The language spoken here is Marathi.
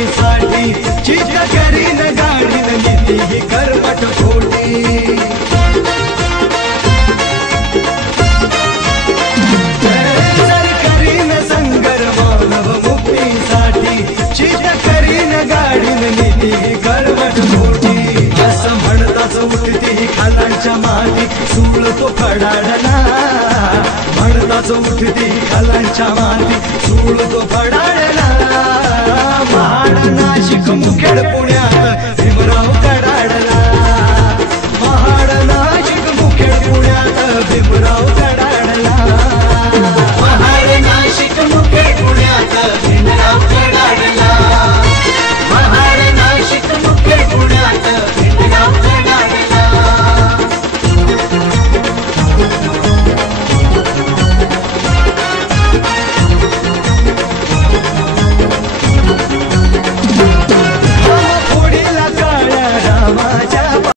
मुक्तीसाठी चित करीन गाडीन नीती ही कर्मठ खोटी करीन संगर मानव मुक्तीसाठी चित करीन गाडीन नीती ही कर्मठ खोटी असं म्हणताच उठती खालांच्या माती सूळ तो फडाडला म्हणताच उठती खालांच्या माती सूळ तो फडाडला महाड नाशिक मुखेड पुण्यात भीमराव कडाडला महाड नाशिक मुखेड पुण्यात भीमराव कडाडला